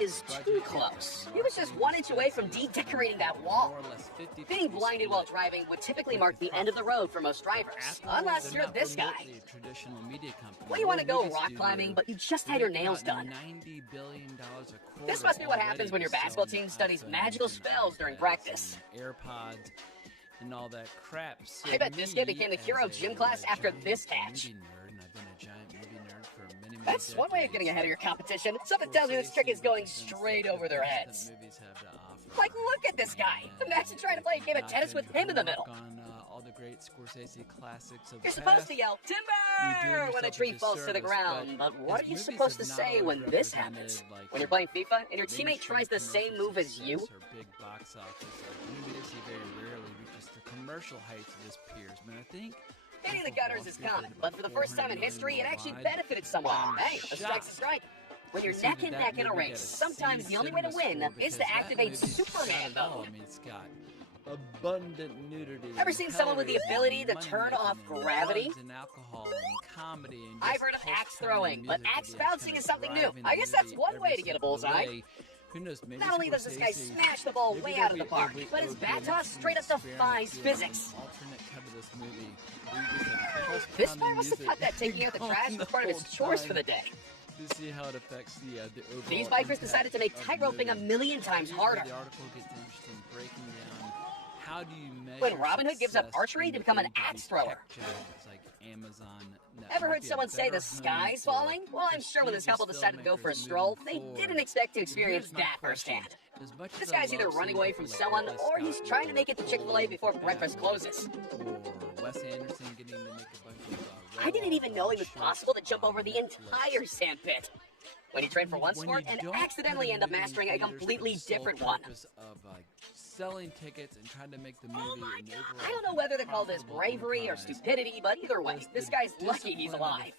is too close. He was just 1 inch away from de-decorating that wall. Being blinded while driving would typically mark the end of the road for most drivers, unless you're this guy. When you want to go rock climbing, but you just had your nails done. This must be what happens when your basketball team studies magical spells during practice. AirPods and all that crap. So I bet this kid became the hero of gym class after this catch. That's one way of getting ahead of your competition. Something tells me this trick is going straight over their heads. Like, look at this guy. Imagine trying to play a game of tennis with him in the middle. All the great Scorsese classics of You're supposed to yell, "Timber!" when a tree falls to the ground, but what are you supposed to say when this happens? When you're playing FIFA and your teammate tries the same move as you? Big box office. Like, very rarely reaches the commercial heights of his peers, man. I think hitting the gutters is common, but for the first time in history, it actually benefited someone. Hey, a strike's a strike. When you're neck and neck in a race, sometimes the only way to win is to activate Superman mode. I mean, it's got abundant nudity. Ever seen someone with the ability to turn off gravity? And alcohol and comedy and I've heard of axe throwing, but axe bouncing is something new. I guess that's one way to get a bullseye. Who knows, Not only does this guy smash the ball way out of the park, but his bat toss straight up defies physics. This guy must have thought that taking out the trash was part of his chores for the day. To see how it affects the overall These bikers decided to make tight-roping 1,000,000 times harder. The article gets interesting, breaking down how do you measure when Robin Hood gives up archery to become an axe thrower. Like Amazon. Ever heard someone say the sky's falling? Well, I'm sure when this couple decided to go for a stroll, they didn't expect to experience that firsthand. This guy's either running away from someone, or he's trying to make it to Chick-fil-A before breakfast closes. Or Wes Anderson getting to make a bunch of I didn't even know it was possible to jump over the entire sandpit. When you train for one sport and accidentally end up mastering a completely different one. Selling tickets and trying to make the movie. Oh my God. I don't know whether to call this bravery or stupidity, but either way, this guy's lucky he's alive.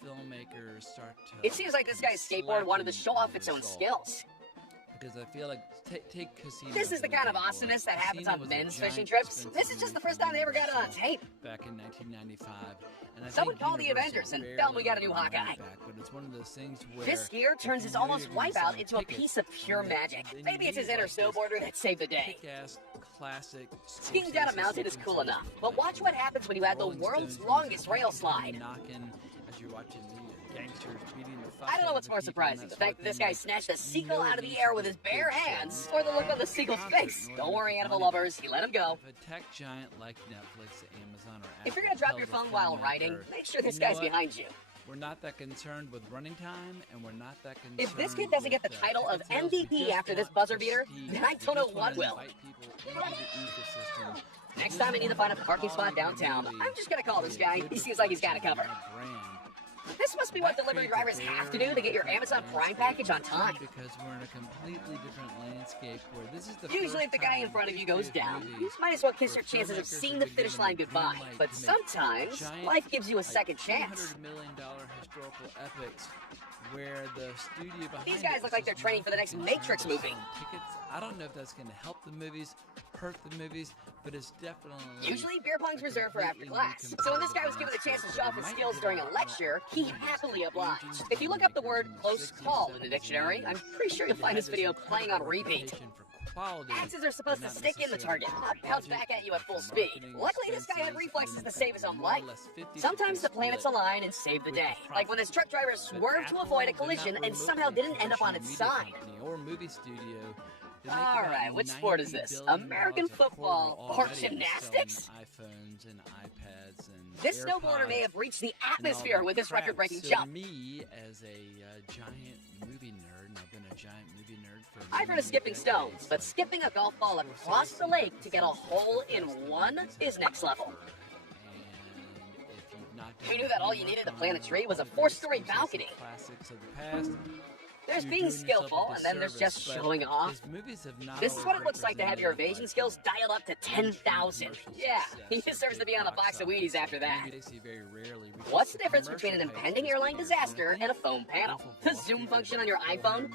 It seems like this guy's skateboard wanted to show off its own skills. Because I feel like, take Casino. This is the kind of awesomeness that happens on men's fishing trips. This is just the first time they ever got it on tape. Back in 1995. And someone called the Avengers and tell them we got a new Hawkeye. But it's one of those things where this skier turns his almost wipeout into a piece of pure magic. Maybe it's his inner snowboarder that saved the day. Classic. Skiing down a mountain is cool enough, but watch what happens when you add the world's longest rail slide. As you're watching gangsters beating the fuck I don't know what's more surprising, the fact that this guy snatched a seagull out of the air with his bare hands, or the look on the seagull's face. Don't worry, animal lovers, he let him go. If a tech giant like Netflix, Amazon, or Apple, if you're gonna drop your phone while riding, make sure this guy's behind you. We're not that concerned with running time, and we're not that concerned. If this kid doesn't get the title of MVP after this buzzer beater, then I don't know what will. Next time I need to find a parking spot downtown, I'm just gonna call this guy. He seems like he's got it covered. This must be what delivery drivers have to do to get your Amazon Prime package on time. Because we're in a completely different landscape where this is the usually if the guy in front of you goes down, you might as well kiss your chances of seeing the finish line goodbye. But sometimes, life gives you a second chance. $100 million historical epics where the studio behind these guys look like they're training for the next Matrix movie. Tickets, I don't know if that's going to help the movies, hurt the movies, but it's definitely... Usually, beer pong's reserved for after class. So when this guy was given the chance to show off his skills during a lecture, he happily obliged. If you look up the word close call in the dictionary, I'm pretty sure you'll find this video playing on repeat. Axes are supposed to stick in the target, not bounce back at you at full speed. Luckily, this guy had reflexes to save his own life. Sometimes the planets align and save the day. Like when this truck driver swerved to avoid a collision and somehow didn't end up on its side. Or movie studio. Alright, which sport is this? American football or gymnastics? iPhones and iPads and this snowboarder may have reached the atmosphere with this record-breaking jump. Me, as a giant movie nerd, and I've been a giant movie nerd for I've heard of skipping stones, but skipping a golf ball across the lake to get a hole-in-one is next level. Who knew that all you needed to plant a tree was a 4-story balcony? Classics of the past. There's being skillful, and then there's just showing off. This is what it looks like to have your evasion skills dialed up to 10,000. Yeah, he deserves to be on a box of Wheaties after that. What's the difference between an impending airline disaster and a foam panel? The zoom function on your iPhone?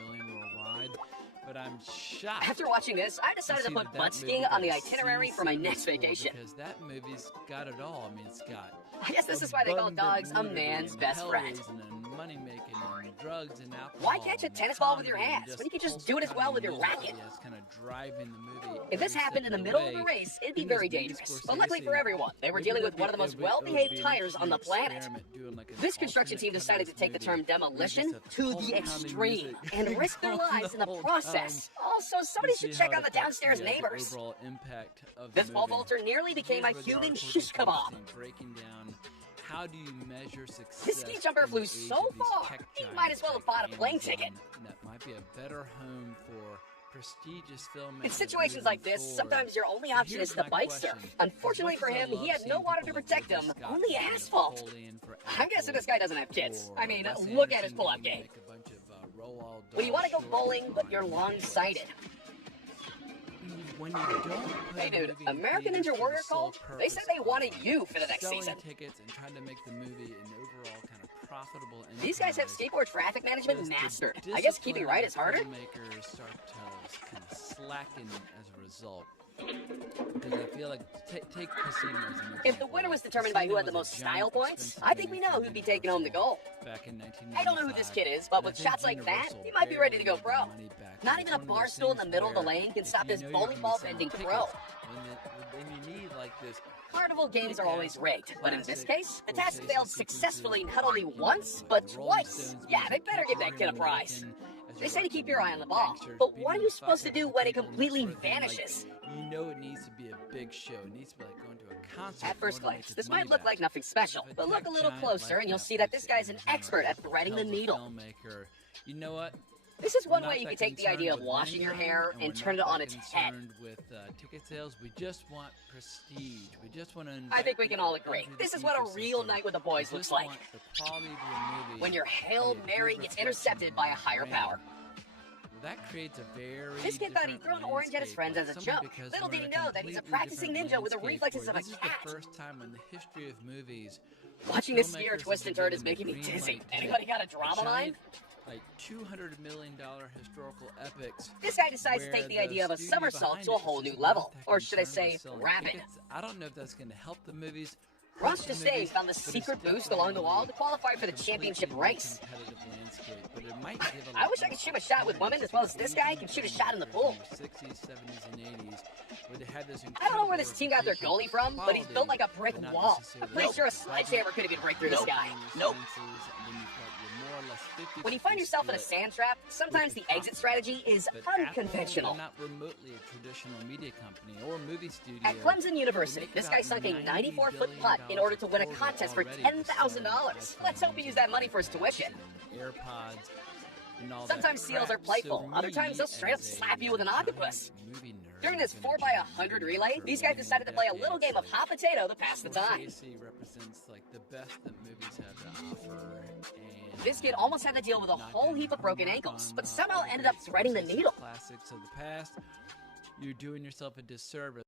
But I'm shocked. After watching this, I decided to put butt skiing on the itinerary for my next vacation. Because that movie's got it all. I mean, it's got... I guess this is why they call dogs a man's best friend. money making and drugs and alcohol. Why catch a tennis ball with your hands when you can just do it as well with your racket? It's kind of driving the movie. If this happened in the middle of a race, it'd be very dangerous. But luckily for everyone, they were dealing with one of the most well-behaved tires on the planet. This construction team decided to take the term demolition to the extreme and risk their lives in the process. Also, somebody should check on the downstairs neighbors. This pole vaulter nearly became a human shish kebab. Breaking down how do you measure success. This ski jumper flew so far, he might as well have bought a plane ticket. That might be a better home for prestigious filmmakers. In situations like this, sometimes your only option is to bike surf. Unfortunately for him, he had no water to protect him, only asphalt. I'm guessing this guy doesn't have kids. I mean, look at his pull-up game. When you want to go bowling, but you're long-sighted. When you don't hey dude, American Ninja Warrior called. They said they wanted you for the next season. Tickets and trying to make the movie an overall kind of profitable. These guys have skateboard traffic management mastered. I guess keeping right is harder. Filmmakers start to kind of slacken as a result. Because I feel like take Casino as an example. If the winner was determined by who had the most style points, I think we know who'd be taking home the gold. Back in 1995, I don't know who this kid is, but with shots like that, he might be ready to go pro. Not even a bar stool in the middle of the lane can stop this bowling ball bending pro. Then you need like this. Carnival games are always rigged, but in this case, the task failed successfully not only once, but twice. Yeah, they better give that kid a prize. They say to keep your eye on the ball, but what are you supposed to do when it completely vanishes? You know it needs to be a big show. It needs to be like going to a concert. At first glance, this might look like nothing special, but look a little closer and you'll see that this guy's an expert at threading the needle. You know what? This is one way you can take the idea of washing your hair and turn it on its head. With ticket sales, we just want prestige. We just want to. I think we can all agree. This is what a real night with the boys looks like. When your Hail Mary gets intercepted by a higher power. That creates a very This kid thought he'd throw an orange at his friends as a joke. Little did he know that he's a practicing ninja with the reflexes of a cat. This is the first time in the history of movies. Watching this skier twist and turn is making me dizzy. Anybody got a drama line? Like $200 million historical epics. This guy decides to take the idea of a somersault to a whole new level. Or should I say, rapid. I don't know if that's going to help the movies. Ross Chastain found the secret boost along the wall to qualify for the championship race. I wish I could shoot a shot with women as well as this guy can shoot a shot in the pool. 60s, 70s, and 80s, where they had this I don't know where this team got their goalie from, but he's built like a brick wall. I'm pretty sure a sledgehammer couldn't even break through this guy. Nope. When you find yourself in a sand trap, sometimes the exit strategy is unconventional. Not remotely a traditional media company or movie studio. At Clemson University, this guy sunk a 94-foot putt in order to win a contest for $10,000. Let's hope he used that money for his tuition. AirPods. Sometimes seals are playful, other times they'll straight up slap you with an octopus. During this 4x100 relay, these guys decided to play a little game of hot potato to pass the time. Represents like the best that movies have to offer. This kid almost had to deal with a whole heap of broken ankles, but somehow ended up threading the needle. Classics of the past. You're doing yourself a disservice.